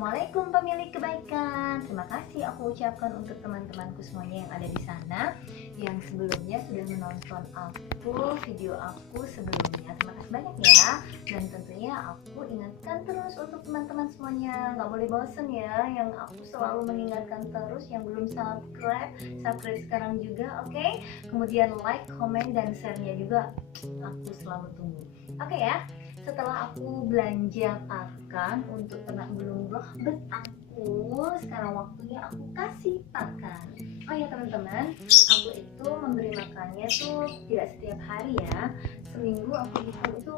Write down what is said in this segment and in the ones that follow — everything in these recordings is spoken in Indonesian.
Assalamualaikum pemilik kebaikan. Terima kasih aku ucapkan untuk teman-temanku semuanya yang ada di sana, yang sebelumnya sudah menonton video aku sebelumnya. Terima kasih banyak ya. Dan tentunya aku ingatkan terus untuk teman-teman semuanya, nggak boleh bosen ya. Yang aku selalu mengingatkan terus, yang belum subscribe sekarang juga, oke? Kemudian like, comment, dan share-nya juga aku selalu tunggu. Oke ya. Setelah aku belanja pakan untuk ternak burung lovebird aku, sekarang waktunya aku kasih pakan. Oh ya teman-teman, aku itu memberi makannya tuh tidak setiap hari ya. Seminggu aku hitung itu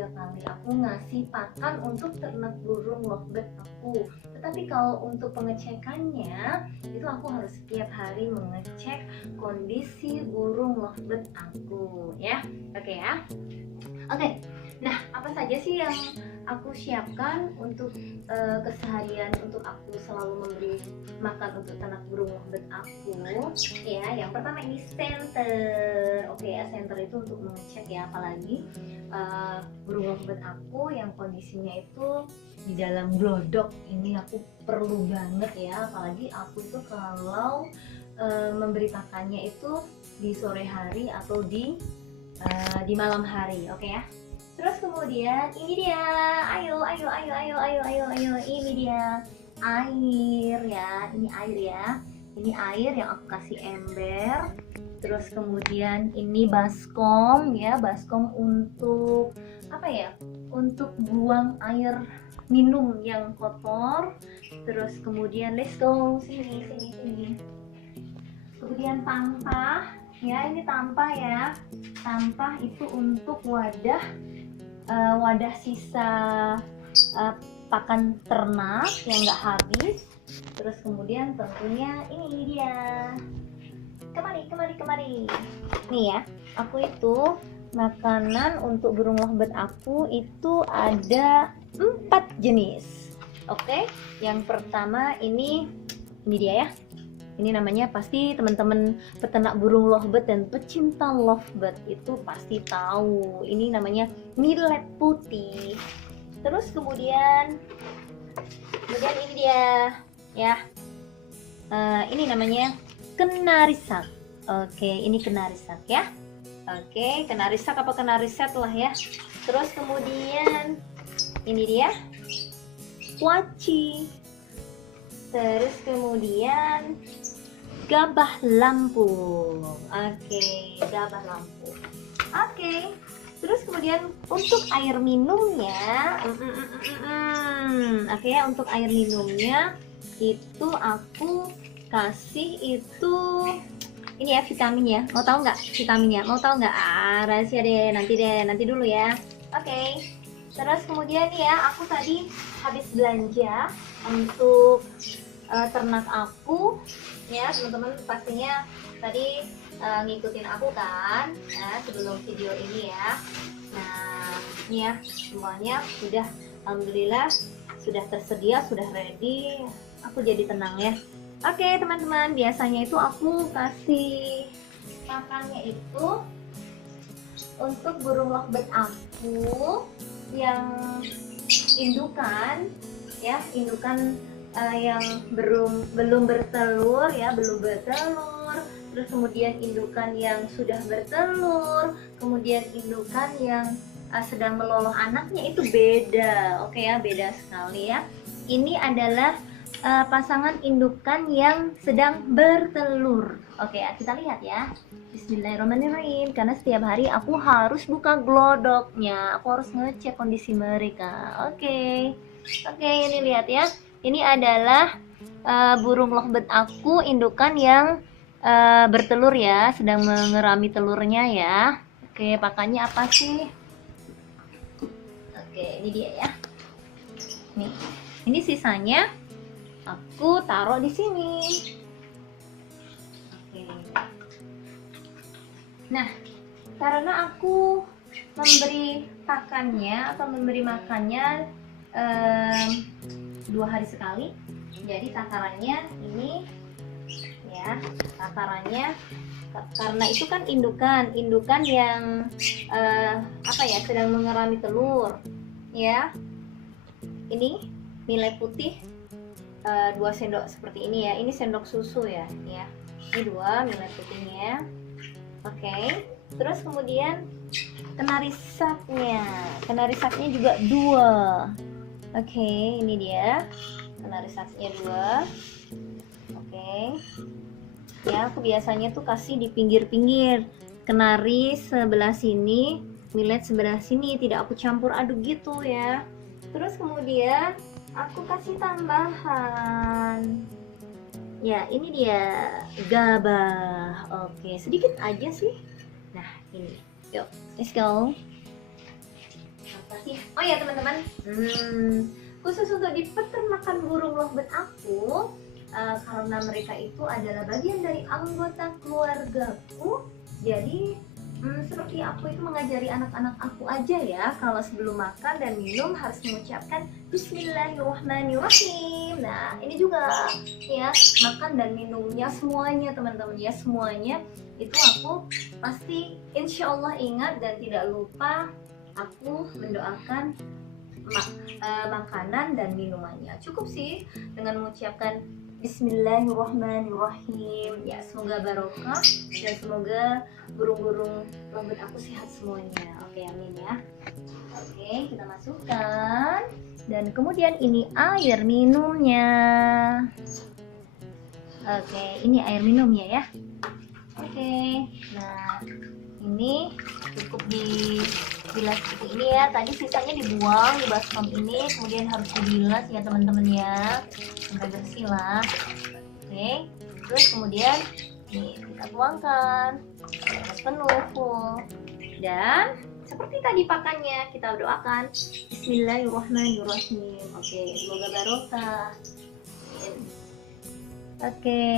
3 kali aku ngasih pakan untuk ternak burung lovebird aku. Tetapi kalau untuk pengecekannya itu aku harus setiap hari mengecek kondisi burung lovebird aku ya. Oke ya. Oke. Nah, apa saja sih yang aku siapkan untuk keseharian untuk aku selalu memberi makan untuk ternak burung lovebird aku? Ya, yang pertama ini senter. Oke ya, senter itu untuk mengecek ya, apalagi burung lovebird aku yang kondisinya itu di dalam glodok. Ini aku perlu banget ya, apalagi aku itu kalau memberi pakannya itu di sore hari atau di malam hari. Oke ya. Terus kemudian ini dia, ayo, ini dia air ya, ini air ya, ini air yang aku kasih ember. Terus kemudian ini baskom ya, baskom untuk apa ya? Untuk buang air minum yang kotor. Terus kemudian let's go, sini. Kemudian tampah ya, ini tampah ya, tampah itu untuk wadah sisa pakan ternak yang nggak habis. Terus kemudian tentunya ini dia, kemari nih ya, aku itu makanan untuk burung lovebird aku itu ada 4 jenis. Oke, yang pertama ini dia ya. Ini namanya pasti teman-teman peternak burung lovebird dan pecinta lovebird itu pasti tahu. Ini namanya millet putih. Terus kemudian ini dia ya. Ini namanya kenarisak. Oke, ini kenarisak ya. Oke, kenarisak apa kenariset lah ya. Terus kemudian ini dia kuaci. Terus kemudian gabah lampung. Oke, gabah lampung. Oke. Terus kemudian untuk air minumnya, oke ya, untuk air minumnya itu aku kasih itu ini ya, vitamin ya. Mau tahu nggak vitaminnya? Mau tahu nggak? Rahasia deh, nanti dulu ya. Oke. Terus kemudian ya, aku tadi habis belanja untuk ternak aku ya, teman-teman pastinya tadi ngikutin aku kan ya, sebelum video ini ya. Nah ini ya, semuanya sudah alhamdulillah sudah tersedia, sudah ready. Aku jadi tenang ya. Oke teman-teman, biasanya itu aku kasih makannya itu untuk burung lovebird aku yang indukan ya, indukan yang belum bertelur ya, terus kemudian indukan yang sudah bertelur, kemudian indukan yang sedang meloloh anaknya itu beda. Oke ya, beda sekali ya. Ini adalah pasangan indukan yang sedang bertelur. Oke ya, kita lihat ya. Bismillahirrahmanirrahim. Karena setiap hari aku harus buka glodoknya, aku harus ngecek kondisi mereka. Oke, ini lihat ya. Ini adalah burung lovebird aku indukan yang bertelur ya, sedang mengerami telurnya ya. Oke, pakannya apa sih? Oke, ini dia ya. Nih, ini sisanya aku taruh di sini. Oke. Nah, karena aku memberi pakannya atau memberi makannya 2 hari sekali, jadi takarannya ini ya, takarannya karena itu kan indukan yang apa ya, sedang mengerami telur ya. Ini millet putih 2 sendok seperti ini ya. Ini sendok susu ya, ya. Ini 2 millet putihnya. Oke. Terus kemudian kenari saknya. Kenari saknya juga 2. Oke, ini dia. Kenari saknya 2. Oke. Ya, aku biasanya tuh kasih di pinggir-pinggir. Kenari sebelah sini, millet sebelah sini, tidak aku campur aduk gitu ya. Terus kemudian aku kasih tambahan. Ya, ini dia gabah. Oke, sedikit aja sih. Nah, ini. Yuk, let's go. Apa sih? Oh ya, teman-teman. Khusus untuk di peternakan burung lovebird aku, karena mereka itu adalah bagian dari anggota keluargaku. Jadi seperti aku itu mengajari anak-anak aku aja ya, kalau sebelum makan dan minum harus mengucapkan Bismillahirrahmanirrahim. Nah, ini juga ya, makan dan minumnya semuanya teman-teman ya, semuanya itu aku pasti insya Allah ingat dan tidak lupa aku mendoakan makanan dan minumannya. Cukup sih dengan mengucapkan Bismillahirrahmanirrahim. Ya, semoga barokah dan semoga burung-burung lovebird aku sehat semuanya. Oke, amin ya. Oke, kita masukkan. Dan kemudian ini air minumnya. Oke, ini air minumnya ya. Oke, nah ini cukup dibilas seperti ini ya. Tadi sisanya dibuang di baskom ini, kemudian harus dibilas ya teman-teman ya, sampai bersih lah. Oke, terus kemudian nih kita tuangkan penuh full. Dan seperti tadi pakannya, kita doakan Bismillahirrahmanirrahim. Oke, semoga barokah. Oke.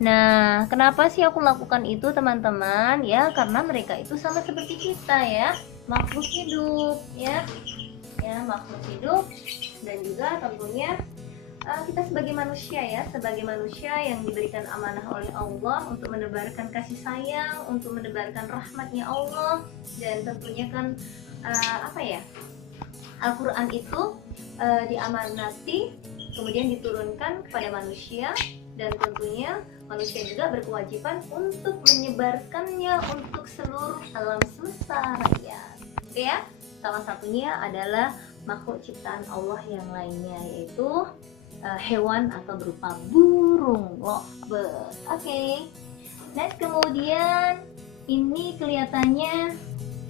Nah, kenapa sih aku lakukan itu teman-teman? Ya, karena mereka itu sama seperti kita ya, makhluk hidup ya. Ya, makhluk hidup, dan juga tentunya kita sebagai manusia ya, sebagai manusia yang diberikan amanah oleh Allah untuk menebarkan kasih sayang, untuk menebarkan rahmatnya Allah. Dan tentunya kan Al-Quran itu diamanati, kemudian diturunkan kepada manusia, dan tentunya manusia juga berkewajiban untuk menyebarkannya untuk seluruh alam semesta raya. Oke ya, salah satunya adalah makhluk ciptaan Allah yang lainnya, yaitu hewan atau berupa burung lovebird. Oke. Dan kemudian ini kelihatannya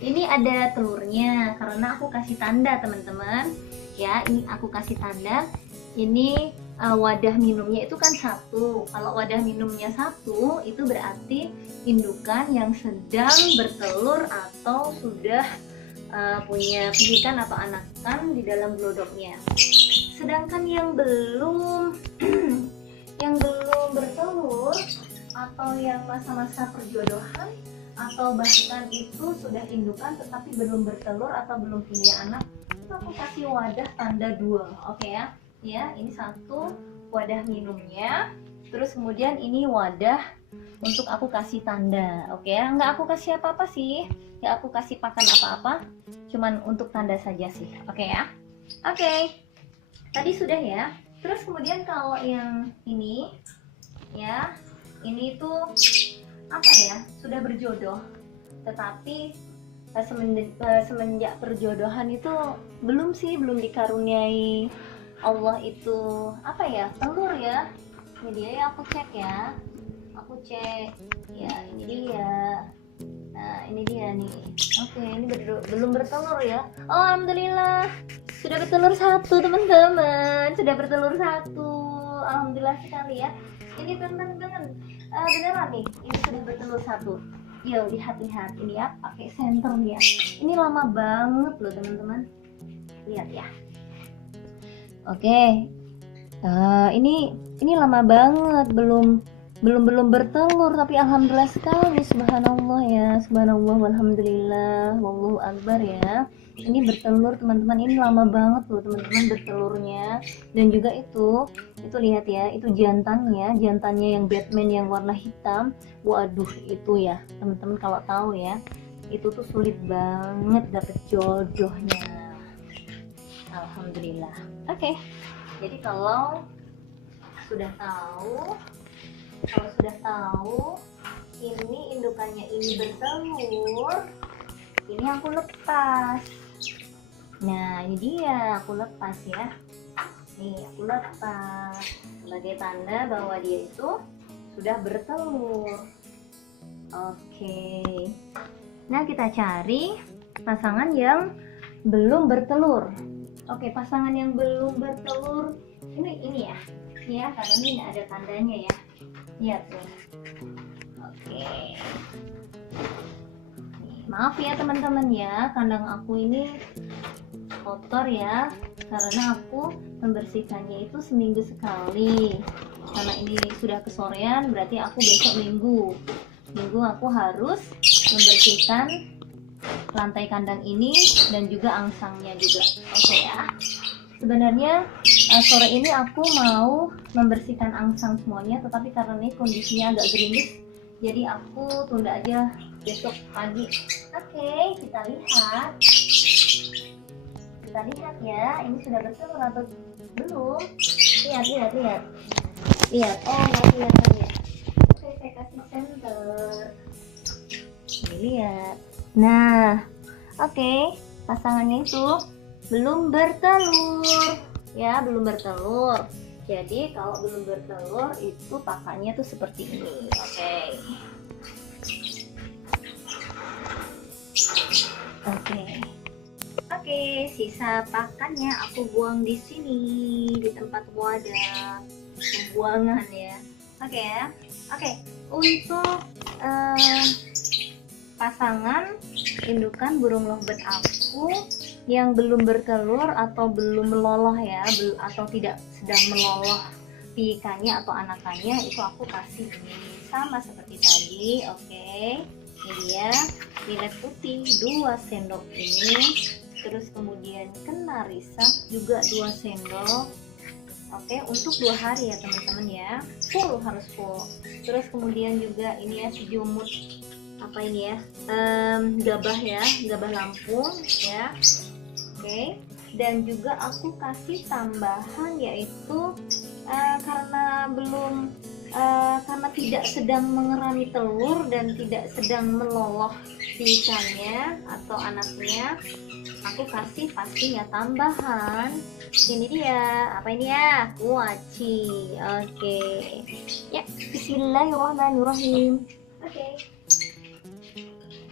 ini ada telurnya karena aku kasih tanda teman-teman. Ya, ini aku kasih tanda. Ini wadah minumnya itu kan 1. Kalau wadah minumnya 1 itu berarti indukan yang sedang bertelur atau sudah punya pihikan atau anakan di dalam glodoknya. Sedangkan yang belum bertelur atau yang masa-masa perjodohan atau bahkan itu sudah indukan tetapi belum bertelur atau belum punya anak, itu aku kasih wadah tanda 2. Oke ya. Ya, ini 1 wadah minumnya. Terus kemudian ini wadah untuk aku kasih tanda. Oke ya, nggak aku kasih apa-apa sih, nggak aku kasih pakan apa-apa, cuman untuk tanda saja sih. Oke ya. Oke, tadi sudah ya. Terus kemudian kalau yang ini ya, ini tuh apa ya, sudah berjodoh tetapi semenjak perjodohan itu belum dikaruniai Allah itu telur ya. Ini dia ya, aku cek ya, ini dia. Nah, ini dia nih. Oke, ini belum bertelur ya. Oh, alhamdulillah sudah bertelur 1 teman-teman, sudah bertelur 1. Alhamdulillah sekali ya. Ini beneran nih, ini sudah bertelur 1. Yo, lihat ini ya, pakai senter nih ya. Ini lama banget loh teman-teman, lihat ya. Oke, ini lama banget, belum bertelur, tapi alhamdulillah sekali, subhanallah ya, subhanallah, walhamdulillah, wallahu akbar ya. Ini bertelur teman-teman, ini lama banget loh teman-teman bertelurnya. Dan juga itu lihat ya, itu jantannya yang Batman yang warna hitam. Waduh, itu ya teman-teman, kalau tahu ya, itu tuh sulit banget dapet jodohnya. Alhamdulillah. Oke. Jadi kalau sudah tahu ini indukannya ini bertelur, ini aku lepas. Nah, ini dia aku lepas ya. Nih, aku lepas sebagai tanda bahwa dia itu sudah bertelur. Oke. Nah, kita cari pasangan yang belum bertelur. Oke, pasangan yang belum bertelur ini ya. Ya, karena ini ada tandanya ya. Lihat nih. Oke. Nih, maaf ya teman-teman ya, kandang aku ini kotor ya, karena aku membersihkannya itu seminggu sekali. Karena ini sudah kesorean, berarti aku besok minggu aku harus membersihkan lantai kandang ini dan juga angsangnya juga. Oke ya. Sebenarnya sore ini aku mau membersihkan angsang semuanya, tetapi karena ini kondisinya agak gerimis, jadi aku tunda aja besok pagi. Oke, kita lihat. Kita lihat ya, ini sudah bertelur atau belum? Lihat. Lihat, oh nggak kelihatan ya. Oke, saya kasih senter. Ini lihat. Nah, oke, pasangannya itu belum bertelur ya, belum bertelur. Jadi kalau belum bertelur itu pakannya tuh seperti ini. Oke, sisa pakannya aku buang di sini, di tempat wadah pembuangan ya. Oke, untuk pasangan indukan burung lovebird aku yang belum bertelur atau belum meloloh ya, atau tidak sedang meloloh piikannya atau anakannya, itu aku kasih sama seperti tadi. Oke, ini dia millet putih 2 sendok ini, terus kemudian kenari sak juga 2 sendok. Oke, untuk 2 hari ya teman-teman ya, harus full. Terus kemudian juga ini ya sejumut apa ini ya, gabah Lampung ya. Oke, dan juga aku kasih tambahan yaitu karena tidak sedang mengerami telur dan tidak sedang meloloh ikannya atau anaknya, aku kasih pastinya tambahan. Ini dia, apa ini ya, kuaci. Oke ya, bismillahirrahmanirrahim. Oke,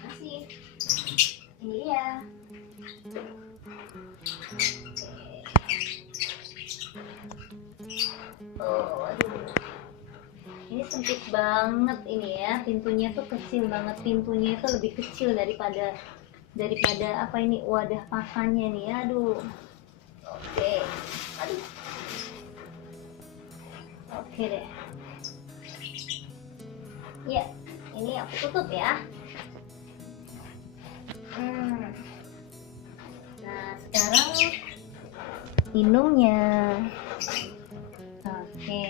kasih. Ini dia. Oh, aduh. Ini sempit banget ini ya, pintunya tuh kecil banget, pintunya itu lebih kecil daripada apa ini wadah pakannya nih. Aduh. Oke. Aduh. Oke deh. Ya, ini aku tutup ya. Nah, sekarang minumnya. Oke.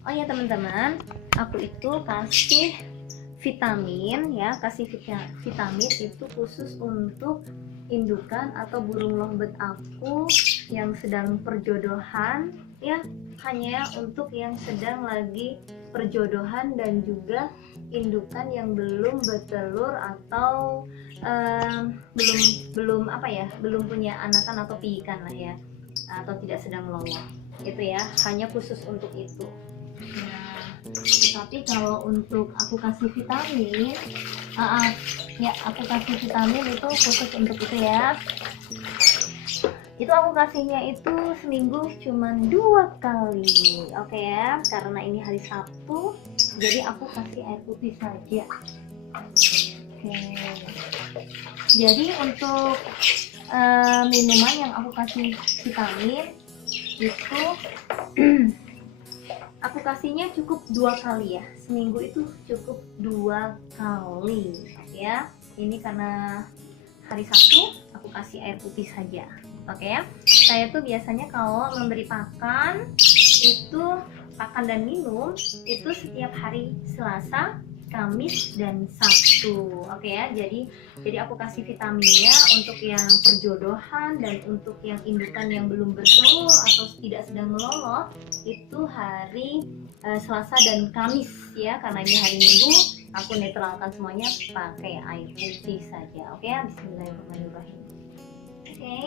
Oh ya teman-teman, aku itu kasih vitamin ya, vitamin itu khusus untuk indukan atau burung lovebird aku yang sedang perjodohan ya, hanya untuk yang sedang lagi perjodohan dan juga indukan yang belum bertelur atau belum punya anakan atau piikan lah ya, atau tidak sedang meloloh, itu ya, hanya khusus untuk itu. Nah, tetapi kalau untuk aku kasih vitamin, aku kasih vitamin itu khusus untuk itu ya. Itu aku kasihnya itu seminggu cuma 2 kali. Oke ya, karena ini hari Sabtu, jadi aku kasih air putih saja. Oke. Jadi untuk minuman yang aku kasih vitamin itu aku kasihnya cukup 2 kali ya, seminggu itu cukup 2 kali ya. Ini karena hari Sabtu aku kasih air putih saja. Oke ya, saya tuh biasanya kalau memberi pakan itu, pakan dan minum itu setiap hari Selasa Kamis dan Sabtu. Oke ya, jadi aku kasih vitaminnya untuk yang perjodohan dan untuk yang indukan yang belum bertelur atau tidak sedang meloloh itu hari Selasa dan Kamis ya, karena ini hari Minggu aku netralkan semuanya pakai air putih saja. Oke ya, bismillahirrahmanirrahim. Oke.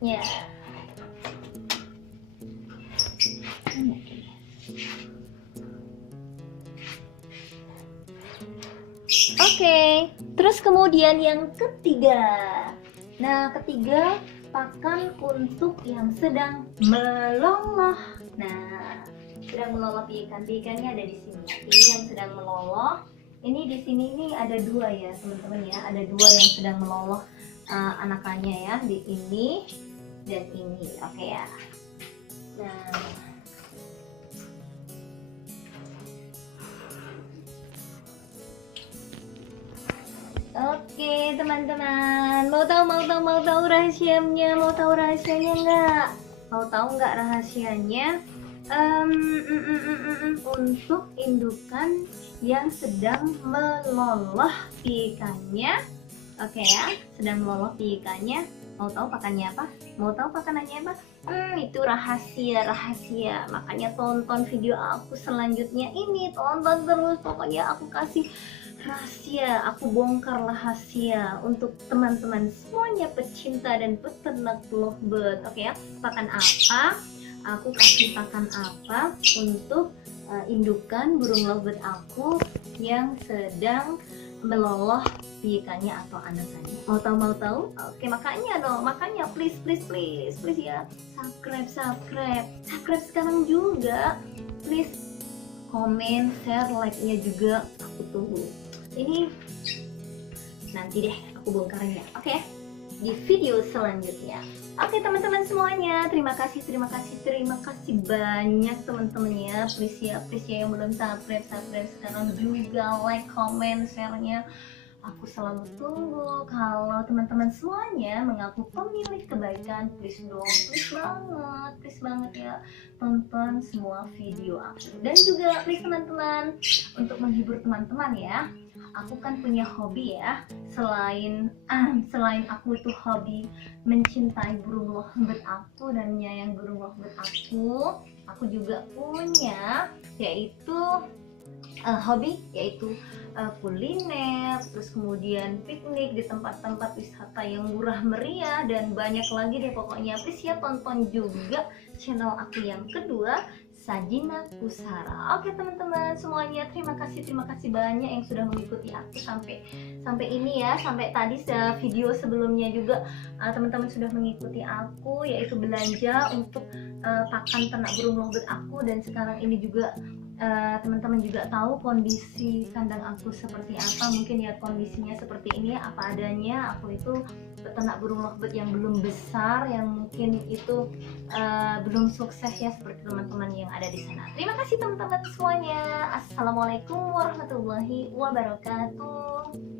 Ya. Oke, terus kemudian yang ketiga. Nah, ketiga, pakan untuk yang sedang meloloh. Nah, sedang meloloh ikannya ada di sini. Ini yang sedang meloloh. Ini di sini ini ada dua ya, teman-teman ya. Ada dua yang sedang meloloh anakannya ya, di ini dan ini. Oke ya. Nah, oke teman-teman, mau tahu rahasianya? Mau tahu rahasianya nggak? Mau tahu nggak rahasianya? Untuk indukan yang sedang meloloh ikannya, oke ya, sedang meloloh ikannya. Mau tahu pakannya apa? Mau tahu pakanannya apa? Itu rahasia. Makanya tonton video aku selanjutnya ini, tonton terus. Pokoknya aku kasih rahasia, aku bongkar rahasia untuk teman-teman semuanya pecinta dan peternak lovebird. Oke ya, pakan apa? Aku kasih pakan apa untuk indukan burung lovebird aku yang sedang meloloh ikannya atau anakannya. Mau tahu? Oke, makanya please ya, subscribe sekarang juga. Please komen, share, like-nya juga aku tunggu. Ini nanti deh aku bongkarnya, oke? Di video selanjutnya. Oke teman-teman semuanya, terima kasih banyak teman-teman ya. Please ya yang belum subscribe sekarang juga, like, comment, share-nya. Aku selalu tunggu. Kalau teman-teman semuanya mengaku pemilik kebaikan, please banget ya, tonton semua video aku. Dan juga please teman-teman, untuk menghibur teman-teman ya, aku kan punya hobi ya, selain aku itu hobi mencintai burung lovebird aku dan menyayang burung lovebird aku juga punya hobi yaitu kuliner, terus kemudian piknik di tempat-tempat wisata yang murah meriah dan banyak lagi deh pokoknya. Please ya, tonton juga channel aku yang kedua, Sajina Kusara. Oke teman-teman semuanya, terima kasih banyak yang sudah mengikuti aku sampai ini ya, sampai tadi video sebelumnya juga teman-teman sudah mengikuti aku, yaitu belanja untuk pakan ternak burung lovebird aku. Dan sekarang ini juga teman-teman juga tahu kondisi kandang aku seperti apa. Mungkin ya kondisinya seperti ini apa adanya. Aku itu peternak burung lovebird yang belum besar, yang mungkin itu belum sukses ya seperti teman-teman yang ada di sana. Terima kasih teman-teman semuanya. Assalamualaikum warahmatullahi wabarakatuh.